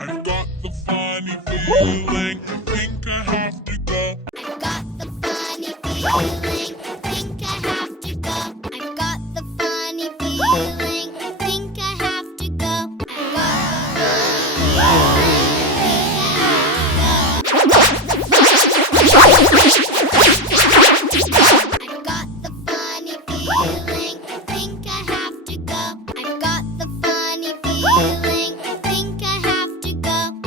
I've got the funny feeling, think I have to go. I've got the funny feeling.